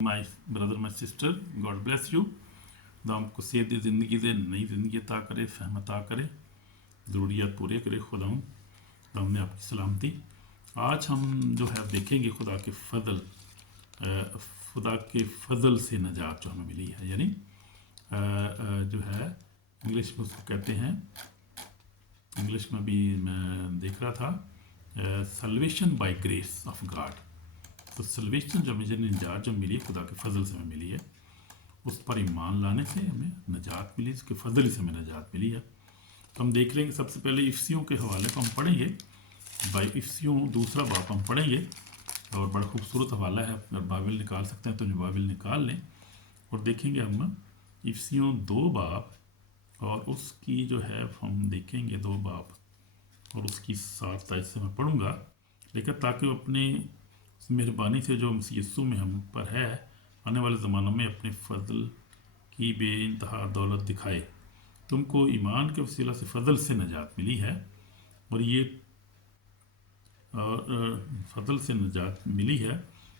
My brother my sister, God bless you. खुदा हमको सेहत ज़िंदगी दे, नई ज़िंदगी अता करे, फहम अता करे, ज़रूरियात पूरे करे। खुदा हमने आपकी सलामती। आज हम जो है देखेंगे खुदा के फ़ज़ल से नजात जो हमें मिली है, यानी जो है इंग्लिश में उसको कहते हैं, इंग्लिश में भी मैं देख रहा था, salvation by grace of God. तो सल्वेशन जो मुझे निजात जो मिली खुदा के फ़ज़ल से हमें मिली है, उस पर ईमान लाने से हमें नजात मिली, उसके फ़ज़ल से हमें नजात मिली है। तो हम देख लेंगे सबसे पहले इफ्सियों के हवाले को हम पढ़ेंगे। बाई इफ्सियों दूसरा बाप हम पढ़ेंगे और बड़ा खूबसूरत हवाला है। अगर बाइबल निकाल सकते हैं तो जो बाइबल निकाल लें और देखेंगे हम इफ्सियों 2 बाप और उसकी जो है हम देखेंगे 2 बाप और उसकी 7 आयत से मैं पढ़ूँगा, लेकिन ताकि अपने मेहरबानी से जो मसीह यीशु में हम पर है आने वाले ज़मानों में अपने फ़ज़ल की बेइंतहा दौलत दिखाए। तुमको ईमान के वसीला से फ़ज़ल से नजात मिली है और ये फ़ज़ल से नजात मिली है,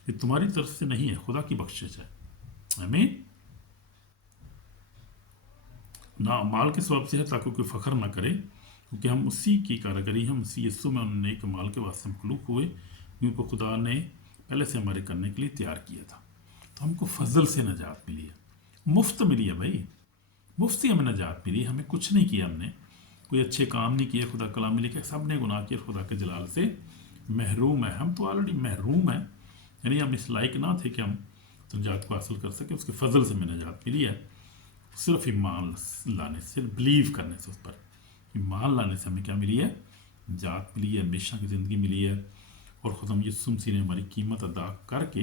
ये तुम्हारी तरफ से नहीं है, खुदा की बख्शिश है। आमीन। ना माल के सबब से है ताकि कोई फ़ख्र ना करे, क्योंकि हम उसी की कारीगरी हम मसीह यीशु में उन नेक माल के वास्ते मखलूक हुए, जिनको खुदा ने पहले से हमारे करने के लिए तैयार किया था। तो हमको फ़ज़ल से नजात मिली है, मुफ्त मिली है भाई, मुफ्त से हमें नजात मिली। हमें कुछ नहीं किया, हमने कोई अच्छे काम नहीं किए, खुदा कलाम में लिखा सब ने गुनाह किया, खुदा के जलाल से महरूम है। हम तो ऑलरेडी महरूम हैं, यानी हम इस लायक ना थे कि हम नजात को हासिल कर सके। उसके फ़ज़ल से हमें नजात मिली है, सिर्फ ईमान लाने से, सिर्फ बिलीव करने से, उस पर ईमान लाने से हमें क्या मिली है? नजात मिली है, हमेशा की ज़िंदगी मिली है। और खुदा यीशु मसीह ने हमारी कीमत अदा करके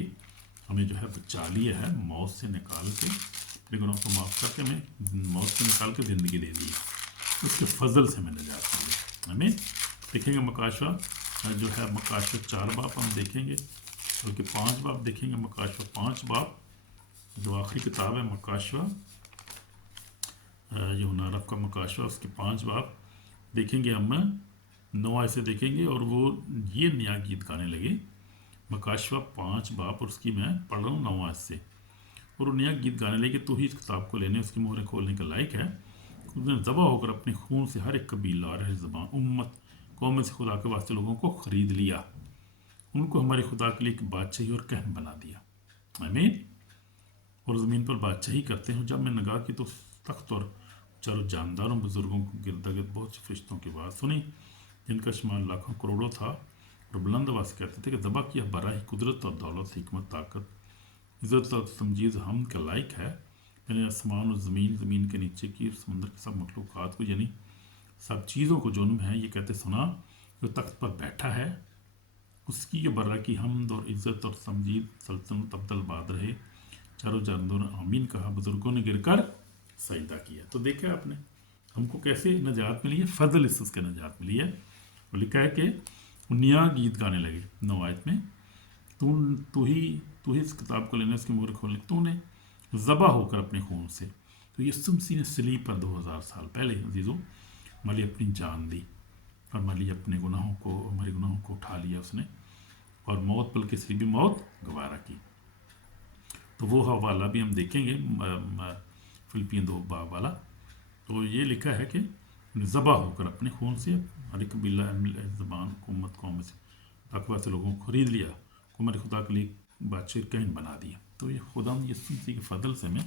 हमें जो है बचा लिया है, मौत से निकाल के, अपने गुनाहों को माफ़ करके हमें मौत से निकाल के ज़िंदगी दे दी। उसके फ़ज़ल से हमें नजात मिली। हमें देखेंगे मकाशवा जो है, मकाशवा 4 बाप हम देखेंगे, बल्कि 5 बाप देखेंगे। मकाशवा 5 बाप जो आखिरी किताब है, मकाशवा यूहन्ना रब का मकाशवा, उसके 5 बाप देखेंगे। हम 9 ऐसे देखेंगे और वो ये नया गीत गाने लगे। मकाशवा 5 बाप और उसकी मैं पढ़ रहा हूँ 9 से, और वो नया गीत गाने लगे, तो ही इस किताब को लेने, उसकी मोहरें खोलने का लायक है। उसने ज़बा होकर अपने खून से हर एक कबीला, हर ज़बान, उम्मत, कौम से खुदा के वास्ते लोगों को ख़रीद लिया, उनको हमारे खुदा के लिए एक बादशाही और कहन बना दिया। आमीन। और ज़मीन पर बादशाही करते हैं। जब मैं नगाह की तो तख्त और चारों जानदारों बुजुर्गों को गिरदा गिर्द बहुत से फरिश्तों की बात सुनी, जिनका शुमार लाखों करोड़ों था, और बुलंद आवाज़ से कहते थे कि ज़बा किया बरा ही कुदरत और दौलत, हिकमत, ताकत, इज़्ज़त और तमजीद हम का लायक है। मैंने आसमान और ज़मीन, ज़मीन के नीचे की समुंदर के सब मखलूक़ात को, यानी सब चीज़ों को जो है, ये कहते सुना, जो तख्त पर बैठा है उसकी ये बर्रा की हमद और इज़्ज़त और तमजीद सल्तनत अब्दल बाद रहे। चारों जानदारों ने आमीन कहा, बुजुर्गों ने गिरकर सजदा किया। तो देखा आपने हमको कैसे नजात मिली है, फ़ज़ल से उसके नजात मिली है। और लिखा है कि नया गीत गाने लगे 9 आयत में, तू ही इस किताब को लेने, उसकी मोहर खोलने, तूने ज़बा होकर अपने खून से। तो यीशु मसीह ने सलीब पर 2000 साल पहले अजीज़ों हमारी अपनी जान दी, और हमारी अपने गुनाहों को, हमारे गुनाहों को उठा लिया उसने, और मौत बल्कि सलीबी मौत गवारा की। तो वो हवाला भी हम देखेंगे, फिलिपियन 2 बाब वाला। तो ये लिखा है कि ज़बा होकर अपने खून से हर एक कबीला, ज़बान, हुकूमत, कौम से तकवा से लोगों को ख़रीद लिया, को हमारे खुदा के लिए बादशाह कहन बना दिया। तो ये खुदा यीशु मसीह के फ़ज़ल से हमें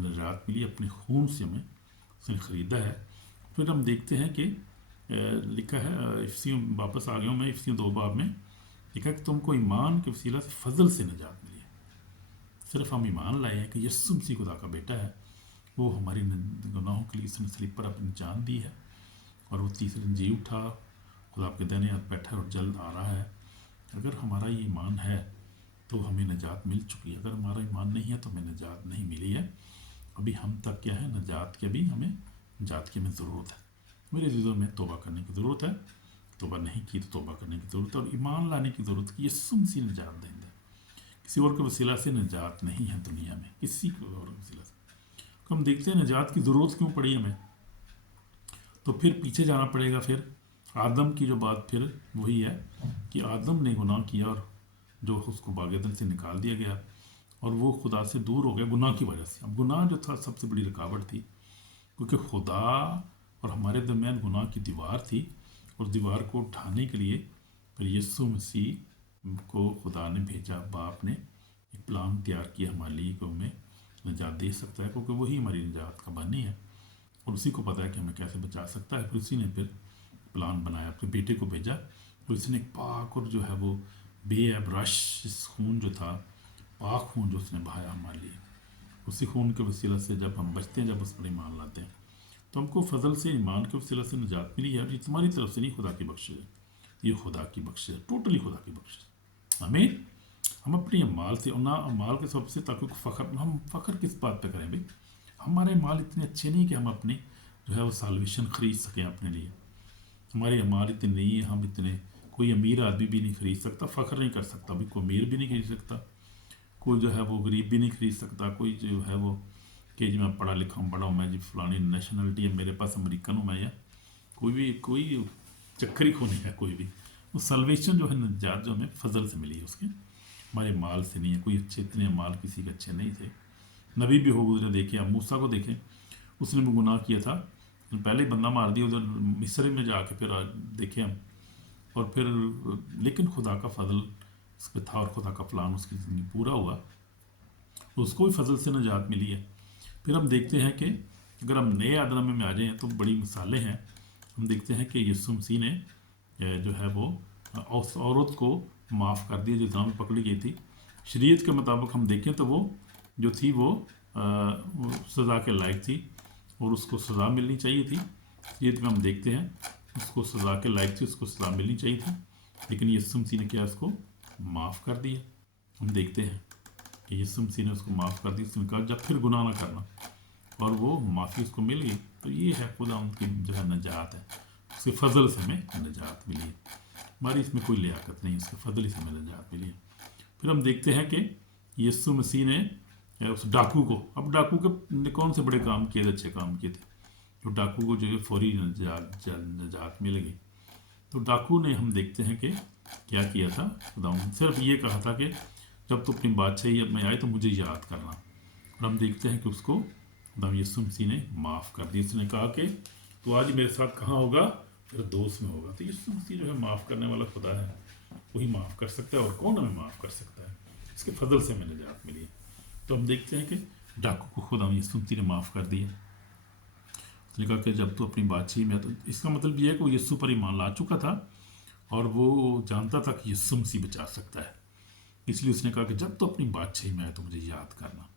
नजात मिली, अपने खून से हमें उसने ख़रीदा है। फिर हम देखते हैं कि लिखा है, इफ्सियों वापस आ गया हूँ मैं, इफ्सियों 2 बाब में लिखा है कि तुमको ईमान के वसीला से फ़ज़ल से नजात मिली है। सिर्फ हम ईमान लाए हैं कि यीशु मसीह खुदा का बेटा है, वो हमारी गुनाहों के लिए उसने सलीब पर अपनी जान दी है, और वो तीसरे दिन जी उठा, खुदा आपके दाहिने हाथ बैठा है और जल्द आ रहा है। अगर हमारा ये ईमान है तो हमें नजात मिल चुकी है, अगर हमारा ईमान नहीं है तो हमें नजात नहीं मिली है। अभी हम तक क्या है, नजात की, अभी हमें नजात की हमें ज़रूरत है। मेरे अज़ीज़ों में तौबा करने की ज़रूरत है, तौबा नहीं की तो तौबा करने की ज़रूरत है, और ईमान लाने की ज़रूरत है कि यीशु मसीह नजात देंगे। किसी और के वसीला से नजात नहीं है दुनिया में, किसी और वसीला से। तो हम देखते हैं नजात की ज़रूरत क्यों पड़ी हमें, तो फिर पीछे जाना पड़ेगा। फिर आदम की जो बात फिर वही है कि आदम ने गुनाह किया और जो उसको बागेदन से निकाल दिया गया, और वो खुदा से दूर हो गया गुनाह की वजह से। अब गुनाह जो था सबसे बड़ी रुकावट थी, क्योंकि खुदा और हमारे दरमियान गुनाह की दीवार थी, और दीवार को उठाने के लिए फिर यीशु मसीह को खुदा ने भेजा। बाप ने एक प्लान तैयार किया हमारे लिए कि हमें निजात दे सकता है, क्योंकि वही हमारी निजात का बानी है और उसी को पता है कि हमें कैसे बचा सकता है। फिर उसी ने फिर प्लान बनाया, अपने बेटे को भेजा, और उसने एक पाक और जो है वो बेअब्रश खून जो था, पाक खून जो उसने बहाया हमारे लिए, उसी खून के वसीला से जब हम बचते हैं, जब उस पर ईमान लाते हैं, तो हमको फजल से, ईमान के वसीला से निजात मिली है। ये तुम्हारी तरफ से नहीं, खुदा की बख्शिश है, ये खुदा की बख्शिश है, टोटली खुदा की बख्शिश। हमें हम अपनी अमाल से और ना अमाल के सबसे, ताकि फ़ख्र, हम फ़ख्र किस बात पे करें भाई? हमारे अमाल इतने अच्छे नहीं कि हम अपने जो है वो साल्वेशन ख़रीद सकें अपने लिए। हमारे अमाल इतने नहीं है, हम इतने, कोई अमीर आदमी भी नहीं ख़रीद सकता, फ़ख्र नहीं कर सकता भाई, कोई अमीर भी नहीं खरीद सकता, कोई जो है वो गरीब भी नहीं खरीद सकता, कोई जो है वो कि जी मैं पढ़ा लिखा हूँ, बड़ा हूँ, मैं जी फलानी नेशनलिटी है मेरे पास, अमेरिकन हूँ मैं, या कोई चक्करी खो नहीं है कोई भी। वो सल्वेशन जो है निजात जो हमें फजल से मिली है, उसके हमारे माल से नहीं है। कोई अच्छे, इतने माल किसी के अच्छे नहीं थे। नबी भी हो गुजरे, देखें आप मूसा को देखें, उसने भी गुनाह किया था, पहले ही बंदा मार दिया उधर मिस्र में जाके, फिर देखें हम, और फिर लेकिन खुदा का फजल उस पर था और खुदा का प्लान उसकी ज़िंदगी पूरा हुआ, तो उसको भी फजल से निजात मिली है। फिर हम देखते हैं कि अगर हम नए आदनामे में आ जाएँ तो बड़ी मिसालें हैं। हम देखते हैं कि यीशु मसीह ने जो है वो उस औरत को माफ़ कर दिया जो ज़िना में पकड़ी गई थी। शरीयत के मुताबिक हम देखें तो वो जो थी वो सज़ा के लायक थी और उसको सज़ा मिलनी चाहिए थी। शरीयत में हम देखते हैं उसको सज़ा के लायक थी, उसको सज़ा मिलनी चाहिए थी, लेकिन यीशु मसीह ने क्या, उसको माफ़ कर दिया। हम देखते हैं कि यीशु मसीह ने उसको माफ़ कर दिया। उसने कहा जब फिर गुनाह ना करना, और वो माफ़ी उसको मिल गई। तो ये है खुदा उनकी जो है निजात है, उसके फजल से हमें निजात मिली है। हमारी इसमें कोई लियाकत नहीं, उसके फजल से हमें निजात मिली है। फिर हम देखते हैं कि यीशु मसीह ने उस डाकू को, अब डाकू के ने कौन से बड़े काम किए थे, अच्छे काम किए थे, तो डाकू को जो है फौरी निजात मिल गई। तो डाकू ने, हम देखते हैं कि क्या किया था, खुदा सिर्फ ये कहा था कि जब तो अपनी बादशाही में आए तो मुझे याद करना, और हम देखते हैं कि उसको खुदा यीशु मसीह ने माफ़ कर दिया। उसने कहा कि तो आज मेरे साथ कहाँ होगा, फिर दोस्त में होगा। तो यीशु मसीह जो है माफ़ करने वाला खुदा है, वही माफ़ कर सकता है, और कौन हमें माफ़ कर सकता है? इसके फजल से हमें निजात मिली है। तो हम देखते हैं कि डाकू को खुदा यीशु मसीह ने माफ़ कर दिया। उसने कहा कि जब तो अपनी बादशाही में, तो इसका मतलब ये है कि वो यीशु पर ईमान ला चुका था और वो जानता था कि यीशु मसीह बचा सकता है, इसलिए उसने कहा कि जब तो अपनी बादशाही में आए तो मुझे याद करना।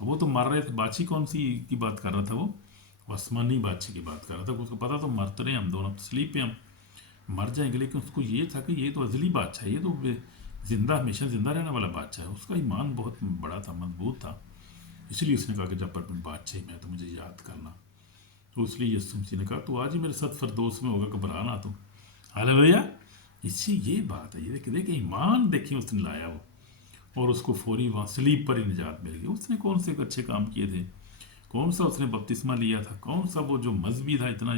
वो तो मर रहे थे, बादशाही कौन सी की बात कर रहा था, वो आसमानी बादशाही की बात कर रहा था। उसको पता तो मरते रहे हम दोनों, स्लीप पे हम मर जाएंगे, लेकिन उसको ये था कि ये तो अजली बादशाह है, ये तो जिंदा, हमेशा जिंदा रहने वाला बादशाह है। उसका ईमान बहुत बड़ा था, मजबूत था, इसलिए उसने कहा कि जब पर अपनी बादशाही में है तो मुझे याद करना। तो इसलिए यीशु मसीह ने कहा तो आज ही मेरे साथ फिरदौस में होगा, घबराना तुम। हालेलुया। इससे ये बात है, ये देखिए ईमान देखिए उसने लाया वो, और उसको फौरी वहाँ सलीब पर ही निजात मिल गई। उसने कौन से अच्छे काम किए थे, कौन सा उसने बपतिस्मा लिया था, कौन सा वो जो मजहबी था, इतना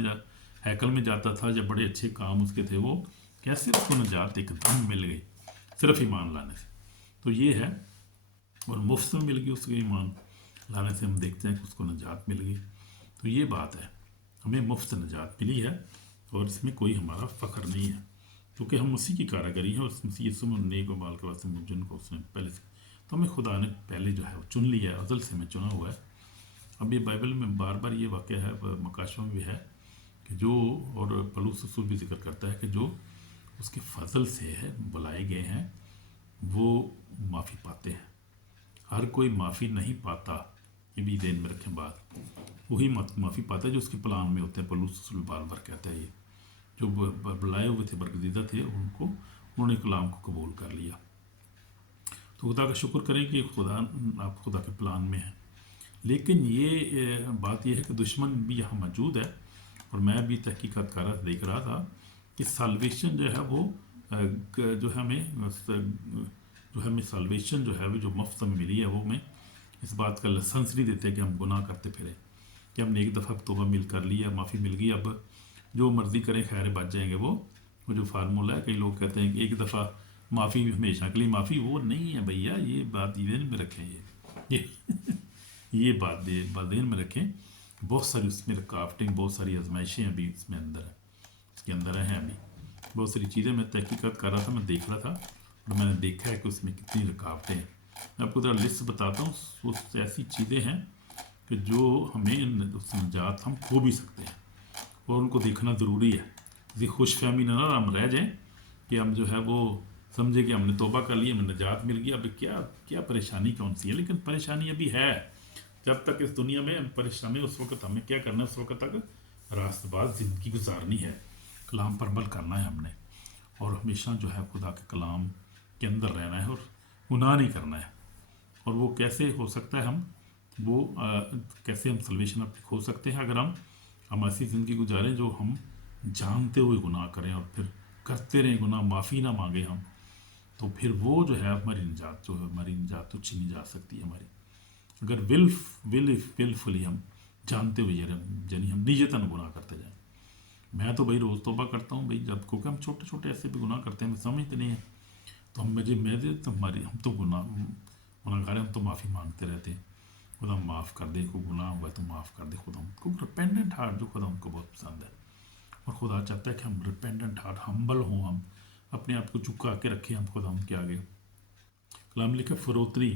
हैकल में जाता था, जब बड़े अच्छे काम उसके थे, वो कैसे उसको निजात एकदम मिल गई सिर्फ ईमान लाने से। तो ये है, और मुफ्त में मिल गई उसको ईमान लाने से। हम देखते हैं कि उसको निजात मिल गई। तो ये बात है, हमें मुफ्त निजात मिली है और इसमें कोई हमारा फ़ख्र नहीं है, क्योंकि हम उसी की कारागरी है, और यीशु नेक और माल के वास्ते जिनको उसने पहले से, तो हमें खुदा ने पहले जो है वो चुन लिया है, अज़ल से हमें चुना हुआ है। अब ये बाइबल में बार बार ये वाक़या है, मकाशों में भी है कि जो, और पलूस रसूल भी जिक्र करता है कि जो उसके फजल से है बुलाए गए हैं वो माफ़ी पाते हैं। हर कोई माफ़ी नहीं पाता, ये भी ध्यान में रखें बात। वही माफ़ी पाता है जो उसके प्लान में होते हैं। पलूस रसूल बार बार कहता है, ये जो बुलाए हुए थे, बरगजीदा थे, उन्होंने कलाम को कबूल कर लिया। तो खुदा का शुक्र करें कि खुदा, आप खुदा के प्लान में हैं। लेकिन ये बात यह है कि दुश्मन भी यहाँ मौजूद है, और मैं भी तहकीकात कर रहा देख रहा था कि साल्वेशन जो है वो जो हमें साल्वेशन जो है वो जो मुफ्त में मिली है, वो हमें इस बात का लाइसेंस नहीं देते कि हम गुनाह करते फिरें, कि हमने एक दफ़ा तौबा मिल कर लिया, माफ़ी मिल गई, अब जो मर्ज़ी करें खैर बच जाएंगे। वो जो फार्मूला है, कई लोग कहते हैं कि एक दफ़ा माफ़ी हमेशा के लिए माफ़ी वो नहीं है भैया, ये बात ध्यान में रखें। ये ये बात ध्यान में रखें। बहुत सारी उसमें रुकावटें, बहुत सारी आजमाइशें अभी इसमें अंदर है, इसके अंदर हैं अभी बहुत सारी चीज़ें। मैं तहकीकात कर रहा था, मैं देख रहा था और मैंने देखा है कि उसमें कितनी रुकावटें हैं। मैं आपको ज़रा लिस्ट बताता हूँ, उस ऐसी चीज़ें हैं कि जो हमें उससे निजात हम खो भी सकते हैं और उनको देखना ज़रूरी है। किसी खुश फहमी ना हम रह जाएं कि हम जो है वो समझे कि हमने तौबा कर लिया, हमें निजात मिल गया, अभी क्या क्या परेशानी कौन सी है। लेकिन परेशानी अभी है, जब तक इस दुनिया में परेशानी, उस वक्त हमें क्या करना है, उस वक्त तक रास्तबाज ज़िंदगी गुजारनी है, कलाम पर अमल करना है हमने, और हमेशा जो है खुदा के कलाम के अंदर रहना है और गुनाह नहीं करना है। और वो कैसे हो सकता है, हम वो कैसे हम सल्वेशन अपनी खो सकते हैं, अगर हम ऐसी ज़िंदगी गुजारें जो हम जानते हुए गुनाह करें और फिर करते रहें गुनाह, माफ़ी ना मांगे हम, तो फिर वो जो है हमारी निजात, जो है हमारी निजात तो छीनी जा सकती है हमारी। अगर विलफुली हम जानते हुए यानी हम नियतन गुनाह करते जाएं। मैं तो भाई रोज़ तौबा करता हूँ भाई, जब क्योंकि हम छोटे छोटे ऐसे भी गुनाह करते हैं, हम समझते नहीं हैं, तो हम मैं तो हम तो गुनाहगार हैं, हम तो माफ़ी मांगते रहते हैं। खुदा माफ़ कर दे, कोई गुनाह हुआ तो माफ़ कर दे खुदा हमको। रिपेंडेंट हार्ट जो खुदा हमको बहुत पसंद है, और खुदा चाहता है कि हम रिपेंडेंट हार्ट, हम्बल हों, हम अपने आप को झुका के रखें हम खुदा उनके आगे। कलाम लिखा फरोतनी,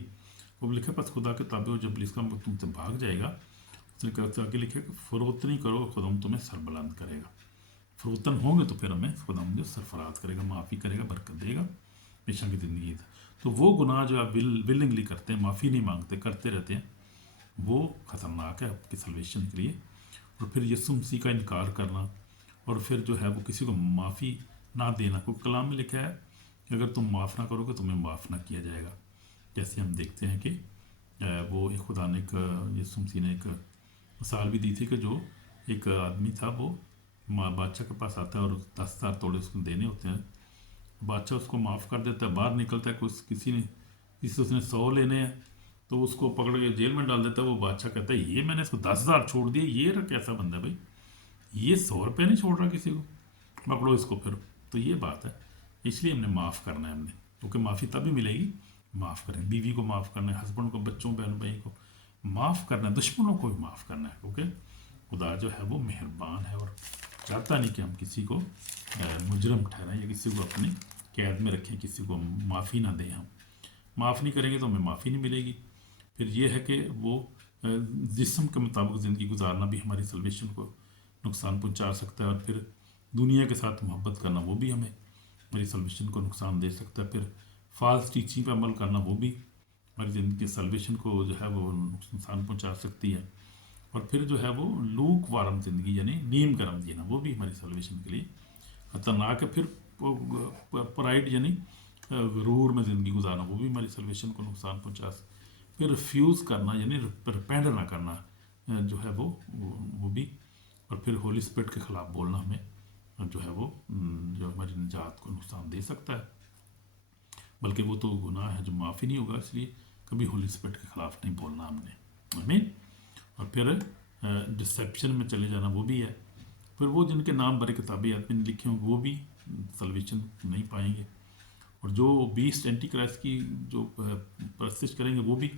वो लिखा बस खुदा के ताबे हो, जब इसका तुमसे भाग जाएगा, उसने आगे लिखा कि फरोतनी करो, खुदा तुम्हें सरबलंद करेगा। फरोतन होंगे तो फिर हमें खुदा मुझे सरफराज करेगा, माफ़ी करेगा, बरकत देगा हमेशा की ज़िंदगी। तो वो गुनाह जो आप विलिंगली करते हैं, माफ़ी नहीं मांगते, करते रहते हैं, वो ख़तरनाक है आपकी सल्वेशन के लिए। और फिर यीशु मसीह का इनकार करना, और फिर जो है वो किसी को माफ़ी ना देना। कोई कलाम में लिखा है कि अगर तुम माफ़ ना करोगे तुम्हें माफ़ ना किया जाएगा। जैसे हम देखते हैं कि वो एक खुदा ने, एक यीशु मसीह ने एक मिसाल भी दी थी कि जो एक आदमी था, वो बादशाह के पास आता है और 10,000 तोड़े उसको देने होते हैं। बादशाह उसको माफ़ कर देता है, बाहर निकलता है, किसी से उसने 100 लेने हैं, तो उसको पकड़ के जेल में डाल देता है। वो बादशाह कहता है ये मैंने इसको 10,000 छोड़ दिए, ये कैसा बंदा है भाई, ये 100 रुपये नहीं छोड़ रहा किसी को, पकड़ो इसको फिर। तो ये बात है, इसलिए हमने माफ़ करना है हमने, क्योंकि माफ़ी तभी मिलेगी, माफ़ करें। बीवी को माफ़ करना है, हस्बैंड को, बच्चों, बहन भाई को माफ़ करना है, दुश्मनों को भी माफ़ करना है, क्योंकि खुदा जो है वो मेहरबान है और चाहता नहीं कि हम किसी को मुजरम ठहराएं या किसी को अपनी कैद में रखें, किसी को माफ़ी ना दें। हम माफ़ नहीं करेंगे तो हमें माफ़ी नहीं मिलेगी। फिर ये है कि वो जिस्म के मुताबिक ज़िंदगी गुजारना भी हमारी सल्वेशन को नुकसान पहुंचा सकता है, और फिर दुनिया के साथ मोहब्बत करना वो भी हमें हमारी सल्वेशन को नुकसान दे सकता है। फिर फॉल्स टीचिंग पर अमल करना वो भी हमारी ज़िंदगी की सल्वेशन को जो है वो नुकसान पहुंचा सकती है। और फिर जो है वो लूक वारम ज़िंदगी यानी नीम गर्म जीना, वो भी हमारी सल्वेशन के लिए खतरनाक है। फिर प्राइड यानी गरूर में ज़िंदगी गुजारना, वो भी हमारी सल्वेशन को नुकसान पहुंचा। फिर रिफ्यूज़ करना यानी रिपेंड ना करना जो है वो भी। और फिर होली स्पिरिट के ख़िलाफ़ बोलना हमें जो है वो जो हमारी निजात को नुकसान दे सकता है, बल्कि वो तो गुनाह है जो माफ़ी नहीं होगा, इसलिए कभी होली स्पिरिट के ख़िलाफ़ नहीं बोलना हमने, आमीन। और फिर डिसेप्शन में चले जाना वो भी है। फिर वो जिनके नाम बड़े किताबी आदमी ने लिखे हों वो भी सल्वेशन नहीं पाएंगे, और जो बीस्ट एंटी क्राइस्ट की जो परस्तिश करेंगे वो भी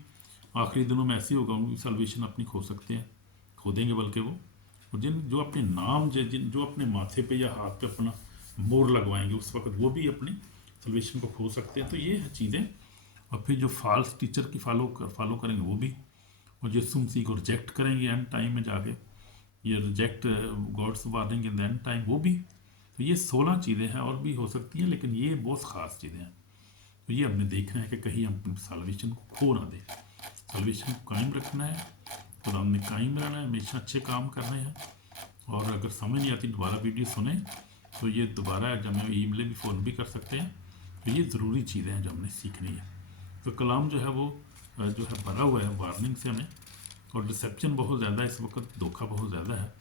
आखिरी दिनों में ऐसे होगा, उनकी सल्वेशन अपनी खो सकते हैं, खो देंगे बल्कि वो। और जो अपने नाम जो अपने माथे पे या हाथ पे अपना मोर लगवाएंगे उस वक्त वो भी अपनी सल्वेशन को खो सकते हैं। तो ये है चीज़ें। और फिर जो फॉल्स टीचर की फॉलो करेंगे वो भी, और यीशु मसीह को रिजेक्ट करेंगे एंड टाइम में जाके, ये reject God's warning in the end time वो भी। तो ये 16 चीज़ें हैं, और भी हो सकती हैं, लेकिन ये बहुत ख़ास चीज़ें हैं। तो ये हमने देखना है कि कहीं हम अपनी सल्वेशन को खो ना दें, सल्वेशन को कायम रखना है, खुदा में कायम रहना है, हमेशा अच्छे काम करने हैं। और अगर समझ नहीं आती दोबारा वीडियो सुने, तो ये दोबारा जब हमें ईमेल भी फ़ोन भी कर सकते हैं। तो ये ज़रूरी चीज़ें हैं जो हमने सीखनी है। तो कलाम जो है वो जो है भरा हुआ है वार्निंग से हमें, और रिसेप्शन बहुत ज़्यादा है इस वक्त, धोखा बहुत ज़्यादा है,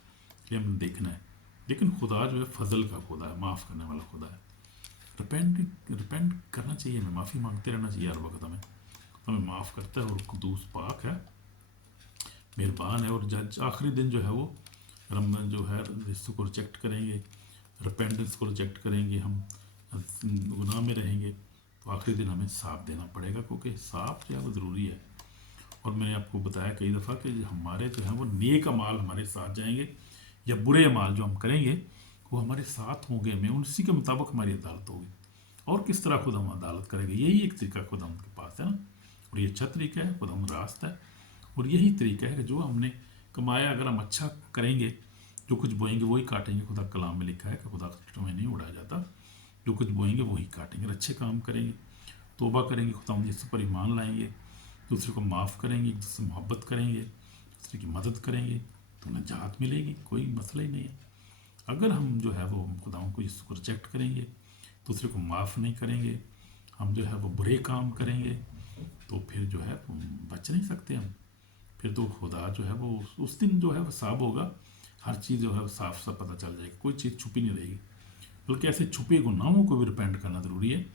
ये हमें देखना है। लेकिन खुदा जो है फजल का खुदा है, माफ़ करने वाला खुदा है। रिपेंट करना चाहिए, हमें माफ़ी मांगते रहना चाहिए हर वक्त, हमें माफ़ करता है, और कुदूस पाक है, मेहरबान है। और जज आखिरी दिन जो है वो हम जो है यीशु को रिजेक्ट करेंगे, रिपेंटेंस को रिजेक्ट करेंगे, हम गुनाह में रहेंगे, तो आखिरी दिन हमें साफ देना पड़ेगा, क्योंकि साफ जो है वो ज़रूरी है। और मैंने आपको बताया कई दफ़ा कि हमारे जो है वो नेक अमाल हमारे साथ जाएंगे, या बुरे अमाल जो हम करेंगे वो हमारे साथ होंगे, में उसी के मुताबिक हमारी अदालत होगी। और किस तरह खुद हम अदालत करेंगे, यही एक तरीका खुद हम के पास है ना, और ये अच्छा तरीका है, खुद हम रास्ता है। और यही तरीका है कि जो हमने कमाया अगर हम अच्छा करेंगे, जो कुछ बोएंगे वही काटेंगे। खुदा कलाम में लिखा है कि खुदा का में नहीं उड़ाया जाता, जो कुछ बोएंगे वही काटेंगे। अच्छे काम करेंगे, तौबा करेंगे, खुदा यीशु पर ईमान लाएंगे, दूसरे को माफ़ करेंगे, एक दूसरे से मोहब्बत करेंगे, दूसरे की मदद करेंगे, तो निजात मिलेगी, कोई मसला ही नहीं है। अगर हम जो है वो खुदाओं को यीशु को रिजेक्ट करेंगे, दूसरे को माफ़ नहीं करेंगे, हम जो है वो बुरे काम करेंगे, तो फिर जो है बच नहीं सकते हम। फिर तो खुदा जो है वो उस दिन जो है वो साफ होगा, हर चीज़ जो है वो साफ साफ पता चल जाएगी, कोई चीज़ छुपी नहीं रहेगी। बल्कि ऐसे छुपे गुनाहों को भी रिपेंट करना ज़रूरी है,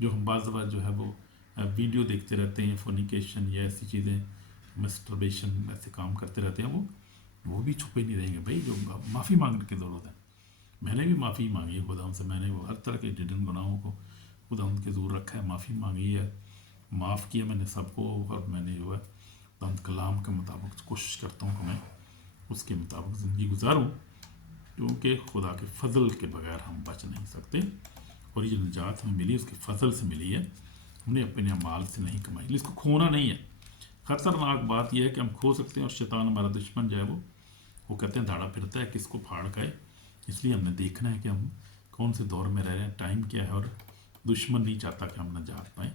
जो हम बाज़ बार जो है वो वीडियो देखते रहते हैं, फोनिकेशन या ऐसी चीज़ें, मस्टरबेशन, ऐसे काम करते रहते हैं, वो भी छुपे नहीं रहेंगे भाई। जो माफ़ी मांगने की ज़रूरत है, मैंने भी माफ़ी मांगी है खुदा से, मैंने वो हर तरह के डिडन गुनाहों को खुदा के दूर रखा है, माफ़ी मांगी है, माफ़ किया मैंने सबको। और मैंने जो है खुदा कलाम के मुताबिक कोशिश करता हूँ कि मैं उसके मुताबिक ज़िंदगी गुजारूँ, क्योंकि खुदा के फ़ज़ल के बगैर हम बच नहीं सकते। और ये निजात हमें मिली उसके फ़ज़ल से मिली है, हमने अपने माल से नहीं कमाई, इसको खोना नहीं है। ख़तरनाक बात यह है कि हम खो सकते हैं, और शैतान हमारा दुश्मन जो है वो कहते हैं दाड़ा फिरता है किसको फाड़ खाए। इसलिए हमने देखना है कि हम कौन से दौर में रह रहे हैं, टाइम क्या है। और दुश्मन नहीं चाहता कि हम नजात पाएँ,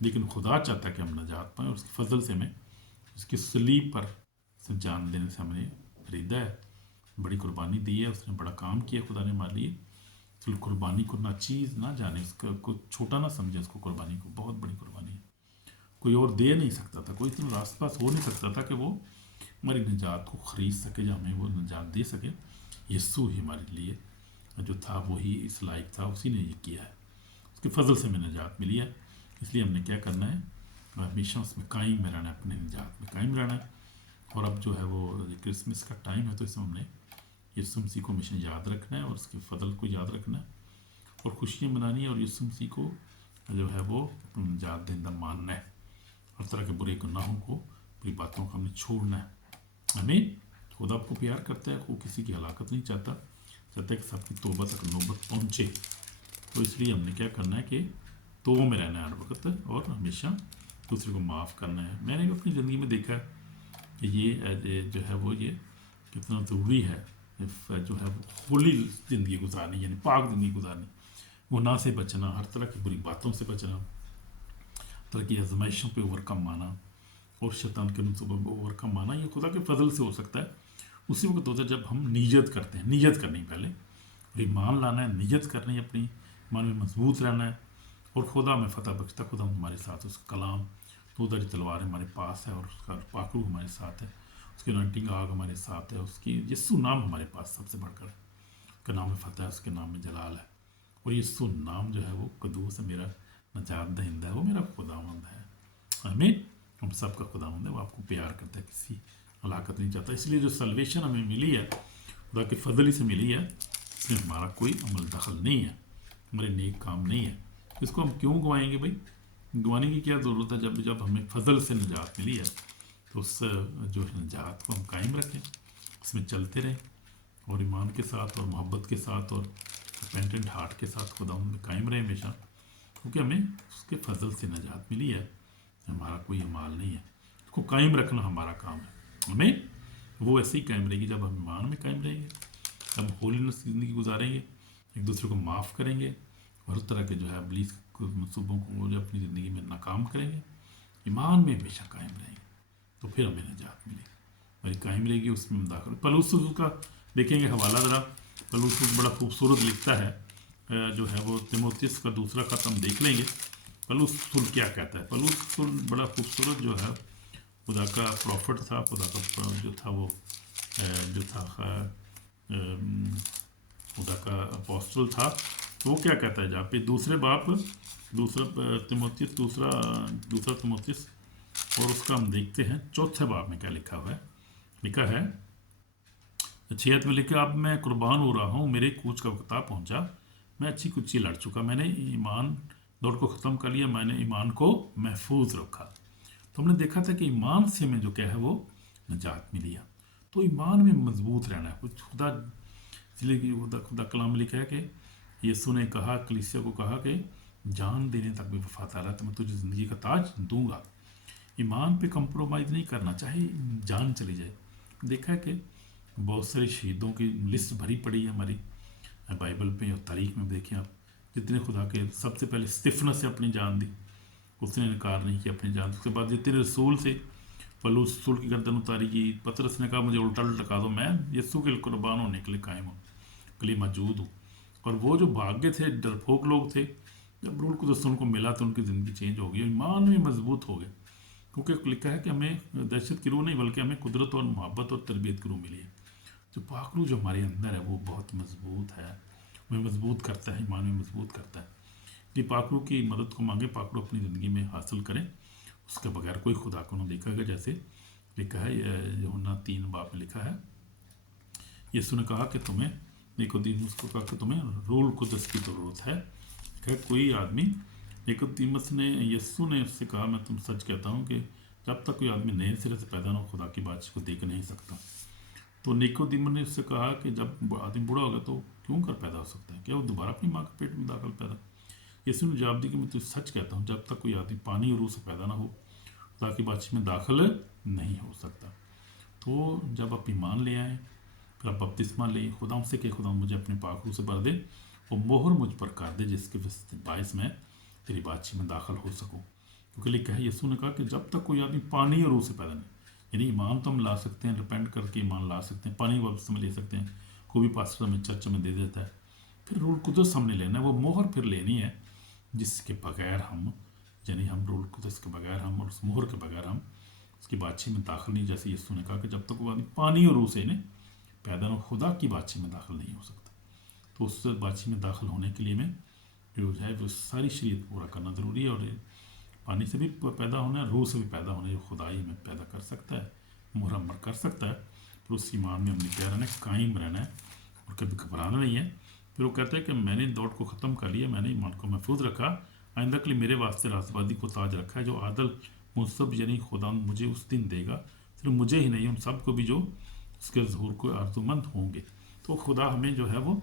लेकिन खुदा चाहता है कि हम नजात पाएँ, और उसके फ़ज़ल से हमें उसकी सलीब पर जान देने से हमने खरीदा है, बड़ी कुर्बानी दी है, उसने बड़ा काम किया खुदा ने हमारे लिए। तो कुर्बानी को ना चीज़ ना जाने, उसका को छोटा ना समझे, उसको कुर्बानी को बहुत बड़ी कुर्बानी है। कोई और दे नहीं सकता था, कोई इतना रास पास हो नहीं सकता था कि वो हमारी निजात को ख़रीद सके या हमें वो निजात दे सके। यीशु ही हमारे लिए जो था वही इस लायक था, उसी ने ये किया है, उसके फ़ज़ल से हमें निजात मिली है। इसलिए हमने क्या करना है, हमेशा उसमें कायम रहना है, अपने निजात में कायम रहना है। और अब जो है वो क्रिसमस का टाइम है, तो इसमें हमने यीशु मसीह को हमेशा याद रखना है, और उसके फ़ज़ल को याद रखना है, और खुशियाँ मनानी है, और यीशु मसीह को जो है वो निजात देंदा मानना है। हर तरह के बुरे गुनाहों को, बुरी बातों को हमने छोड़ना है। हमें खुदा आपको प्यार करता है, वो किसी की हलाकत नहीं चाहता, चाहता है कि सबकी तौबा तक नौबत पहुँचे। तो इसलिए हमने क्या करना है कि तौबा में रहना है हर वक्त, और हमेशा दूसरे को माफ़ करना है। मैंने भी अपनी ज़िंदगी में देखा कि ये जो है वो ये कितना ज़रूरी है, जो है वो होली ज़िंदगी गुजारनी, यानी पाक ज़िंदगी गुजारनी, गुनाह से बचना, हर तरह की बुरी बातों से बचना, तरह की आजमाइशों पे ओवरकम आना, और शैतान के मनसूबों पर ओवरकम आना, ये खुदा के फ़ज़ल से हो सकता है। उसी वक्त होता है जब हम नीयत करते हैं, नीयत करनी पहले, ईमान लाना है, नीयत करनी है, अपनी ईमान में मजबूत रहना है, और खुदा में फ़तह बख्शता, खुदा हमारे साथ, उसका कलाम तो उधर तलवार हमारे पास है, और उसका पाकरू हमारे साथ है, उसकी अनॉइंटिंग आग हमारे साथ है, उसकी यीशु नाम हमारे पास सबसे बढ़कर है, उसका नाम में फ़तह है, उसके नाम में जलाल है। और यीशु नाम जो है वो कदूस है, मेरा नजात दहिंदा है, वो मेरा खुदावंद है। हमें हम सब का खुदावंद है, वो आपको प्यार करता है, किसी हलाकत नहीं चाहता। इसलिए जो सल्वेशन हमें मिली है खुदा के फ़ज़ल ही से मिली है, इसमें हमारा कोई अमल दखल नहीं है, हमारे नेक काम नहीं है। इसको हम क्यों गंवाएंगे भाई, गंवाने की क्या ज़रूरत है। जब हमें फ़ज़ल से निजात मिली है, तो उस जो निजात को हम कायम रखें, इसमें चलते रहें, और ईमान के साथ और मोहब्बत के साथ और रिपेंटेंट हार्ट के साथ खुदा में कायम रहें हमेशा, क्योंकि हमें उसके फ़ज़ल से निजात मिली है, हमारा कोई अमाल नहीं है। उसको कायम रखना हमारा काम है। हमें वो ऐसे ही कायम रहेगी जब हम ईमान में कायम रहेंगे, हम होलीनेस ज़िंदगी गुजारेंगे, एक दूसरे को माफ़ करेंगे, और हर तरह के जो है इब्लीस के मनसूबों को जो अपनी ज़िंदगी में नाकाम करेंगे, ईमान में हमेशा कायम रहेंगे, तो फिर हमें निजात मिलेगी, और कायम रहेगी उसमें हम दाखिल। पलूस का देखेंगे हवाला ज़रा, पलूस बड़ा खूबसूरत लिखता है, जो है वो तीमुथियुस का दूसरा ख़त हम देख लेंगे। पलूस क्या कहता है, पलूस बड़ा खूबसूरत जो है खुदा का प्रॉफिट था, खुदा का जो था वो जो था खुदा का अपोस्टल था। तो वो क्या कहता है जहाँ पे दूसरा तीमुथियुस, और उसका हम देखते हैं चौथे बाब में क्या लिखा हुआ है। लिखा है 6 में लिखा, अब मैं कुर्बान हो रहा हूँ, मेरे कूच का वक्त पहुँचा, मैं अच्छी कुच्ची लड़ चुका, मैंने ईमान दौड़ को ख़त्म कर लिया, मैंने ईमान को महफूज रखा। तो हमने देखा था कि ईमान से हमें जो क्या है वो निजात मिली है। तो ईमान में मजबूत रहना है। कुछ खुदा, इसलिए कि खुदा खुदा कलाम लिखा है कि यीशु ने कहा, कलीसिया को कहा कि जान देने तक भी वफादार है तो मैं तुझे ज़िंदगी का ताज दूंगा। ईमान पे कंप्रोमाइज़ नहीं करना, चाहे जान चली जाए। देखा है कि बहुत सारे शहीदों की लिस्ट भरी पड़ी है हमारी बाइबल पे और तारीख में। देखें आप, जितने खुदा के, सबसे पहले स्तिफनस से अपनी जान दी, उसने इनकार नहीं किया अपनी जान। उसके बाद जितने रसूल से, पलूस रसूल की गर्दन उतारी की, पतरस ने कहा मुझे उल्टा लटका दो, मैं यीशु के कुर्बान होने के लिए कायम हूँ, के लिए मौजूद हूँ। और वो जो भाग्य थे, डरपोक लोग थे, जब रूल कुदस उनको मिला तो उनकी ज़िंदगी चेंज हो गई, ईमान में मजबूत हो गए। क्योंकि लिखा है कि हमें दहशत की रूह नहीं बल्कि हमें कुदरत और मोहब्बत और तरबियत की रूह मिली है। जो पाखरू जो हमारे अंदर है वो बहुत मजबूत है, हमें मजबूत करता है, ईमान में मजबूत करता है। ये पाखरू की मदद को मांगे, पाखरू अपनी ज़िंदगी में हासिल करें, उसके बगैर कोई खुदा को नहीं देखेगा। जैसे लिखा है यूहन्ना 3 बाब में लिखा है, यीशु ने कहा कि तुम्हें, निकोदेमुस को कहा कि तुम्हें रूह कुदस की ज़रूरत है। क्या कोई आदमी, निकोदेमुस ने, यीशु ने उससे कहा मैं तुम सच कहता हूँ कि जब तक कोई आदमी नए सिरे से पैदा ना हो खुदा की बादशाह को देख नहीं सकता। तो निकोदेमुस ने उससे कहा कि जब आदमी बूढ़ा होगा तो क्यों कर पैदा हो सकता है, क्या वो दोबारा अपनी माँ के पेट में दाखिल पैदा? यीशु ने जवाब दिया कि मैं तुझे सच कहता हूँ, जब तक कोई आदमी पानी और रूह से पैदा ना हो खुदा की बादशाह में दाखिल नहीं हो सकता। तो जब आप ईमान ले आए, फिर आप बपतिस्मा ले, खुदा से कि खुदा मुझे अपने पाक रूह से भर दे और मोहर मुझ पर कर दे, जिसके बायस मैं तेरी बादशाह में दाखिल हो सकूँ। क्योंकि लिखा है, यीशु ने कहा कि जब तक कोई आदमी पानी और रूह से पैदा नहीं, यानी ईमान तो हम ला सकते हैं, रिपेंट करके ईमान ला सकते हैं, पानी वापस में ले सकते हैं, कोई भी पास्टर हमें चर्च में दे देता है, फिर रूल कुदस हमने लेना है, वो मोहर फिर लेनी है, जिसके बगैर हम, यानी हम रूल कुदस के बगैर हम और उस मोहर के बगैर हम उसकी बादशाह में दाखिल नहीं। जैसे यीशु ने कहा कि जब तक वो आदमी पानी और रूह से ने पैदा हो खुदा की बादशाह में दाखिल नहीं हो सकता। तो उस बादशाह में दाखिल होने के लिए में जो है वो सारी शरीयत पूरा करना ज़रूरी है। और पानी से भी पैदा होना है, रूह से भी पैदा होना है, जो खुदाई में पैदा कर सकता है, मुरम्मर कर सकता है। फिर उस ईमान में हमने क्या रहना है, कायम रहना है और कभी घबराना नहीं है। फिर वो कहता है कि मैंने दौड़ को ख़त्म कर लिया, मैंने ईमान को महफूज रखा, आइंदा के लिए मेरे वास्ते रास्तबाजी को ताज रखा है, जो आदल मुनसब यानी खुदा मुझे उस दिन देगा, सिर्फ मुझे ही नहीं, उन सब को भी जो उसके ज़हूर को आरज़ूमंद होंगे। तो खुदा हमें जो है वो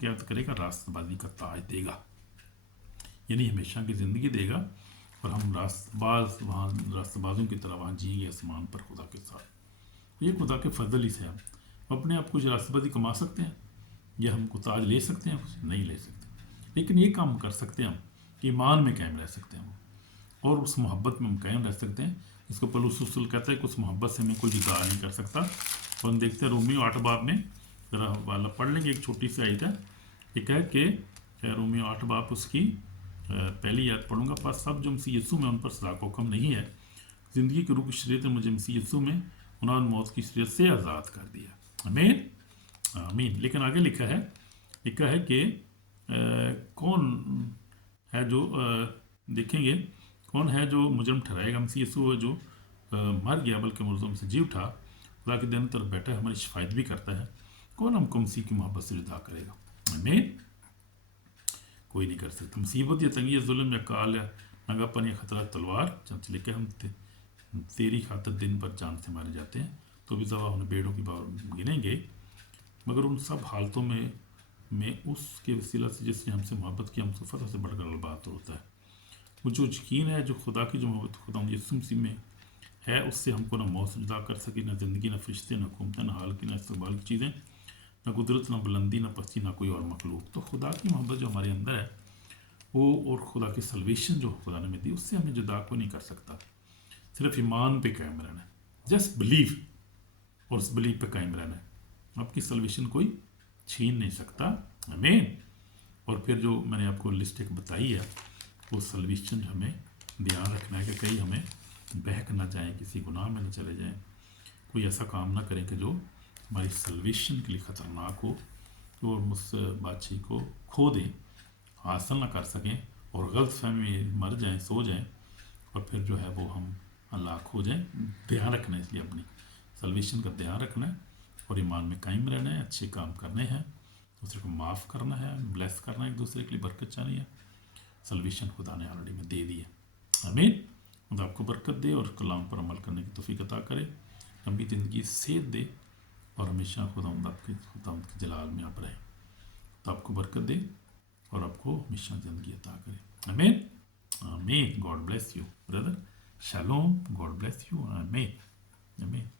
क्या करेगा, रास्तबाजी का ताज देगा, यानी हमेशा की ज़िंदगी देगा, और हम रास्तबाजों की तरह वहाँ जिएंगे आसमान पर खुदा के साथ। ये खुदा के फजल ही से हम अपने आप कुछ रास्तबाजी कमा सकते हैं या हमको ताज ले सकते हैं, कुछ नहीं ले सकते, लेकिन ये काम कर सकते हैं हम कि ईमान में कायम रह सकते हैं हम, और उस मोहब्बत में हम कायम रह सकते हैं। इसको पौलुस रसूल कहता है कि उस मोहब्बत से हमें कोई जुदा नहीं कर सकता। और हम देखते हैं रोमियो 8 बाब में, ज़रा वाला पढ़ लेंगे, एक छोटी सी आयत है, एक है कि रोमियो 8 बाब उसकी पहली याद पढ़ूंगा, पर सब जो मसीह यीशु में उन पर सज़ा का हुक्म नहीं है, ज़िंदगी के रूह की शरीयत ने मुझे मसीह यीशु में उन्होंने मौत की शरीयत से आज़ाद कर दिया। आमीन आमीन। लेकिन आगे लिखा है कि कौन है जो देखेंगे कौन है जो मुजरम ठहराएगा। मसीह यीशु जो मर गया बल्कि मुर्दों से जी उठा, खुदा के दिन तरफ बैठा है, हमारी शिफायत भी करता है, कौन हमको मसीह की मोहब्बत से जुदा करेगा? आमीन। कोई नहीं कर सकता। मुसीबत या तंगी या जुल्म या काल या नंगापन या खतरा तलवार, जब लिखे हम तेरी खातर दिन भर जान से मारे जाते हैं तो भी ज़वा उन्हें बेड़ों की बात गिनेंगे, मगर उन सब हालतों में उसके वसीला से जिसने हमसे मोहब्बत की, हमसे फतह से बढ़कर बात होता है। मुझे यकीन है जो खुदा की जो मोहब्बत खुदा यीशु मसीह में है, उससे हमको ना मौत से जुदा कर सके, ना ज़िंदगी, ना फरिश्ते, ना हुकूमतें, ना हाल की, ना इस्तकबाल की चीज़ें, ना कुदरत, ना बुलंदी, ना पस्ती, ना कोई और मखलूक। तो खुदा की मोहब्बत जो हमारे अंदर है वो, और खुदा की सल्वेशन जो खुदा ने हमें दी, उससे हमें जुदा को नहीं कर सकता। सिर्फ ईमान पे कायम रहना है, जस्ट बिलीव, और उस बिलीव पे कायम रहना है, आपकी सल्वेशन कोई छीन नहीं सकता। आमीन। और फिर जो मैंने आपको लिस्ट एक बताई है, वो सल्वेशन हमें ध्यान रखना है कि कहीं हमें बहक ना जाए, किसी गुनाह में न चले जाएं, कोई ऐसा काम ना करें कि जो हमारी सल्वेशन के लिए ख़तरनाक हो, और उस बादशाह को खो दें, हासिल ना कर सकें, और गलत फहमी में मर जाएं, सो जाएं, और फिर जो है वो हम अल्लाह खो जाएं। ध्यान रखना है, इसलिए अपनी सल्वेशन का ध्यान रखना है, और ईमान में कायम रहना है, अच्छे काम करने हैं, दूसरे को माफ़ करना है, ब्लेस करना है, एक दूसरे के लिए बरकत चाहनी है, सल्वेशन खुदा ने ऑलरेडी में दे दी है। आमीन। खुदा आपको बरकत दे और कलाम पर अमल करने की तौफीक अता करे, लंबी ज़िंदगी सेहत दे और हमेशा खुदा के जलाल में आप रहे। तो आपको बरकत दे और आपको हमेशा ज़िंदगी अता करे। आमीन आमीन। God bless you brother. Shalom. God bless you. आमीन आमीन।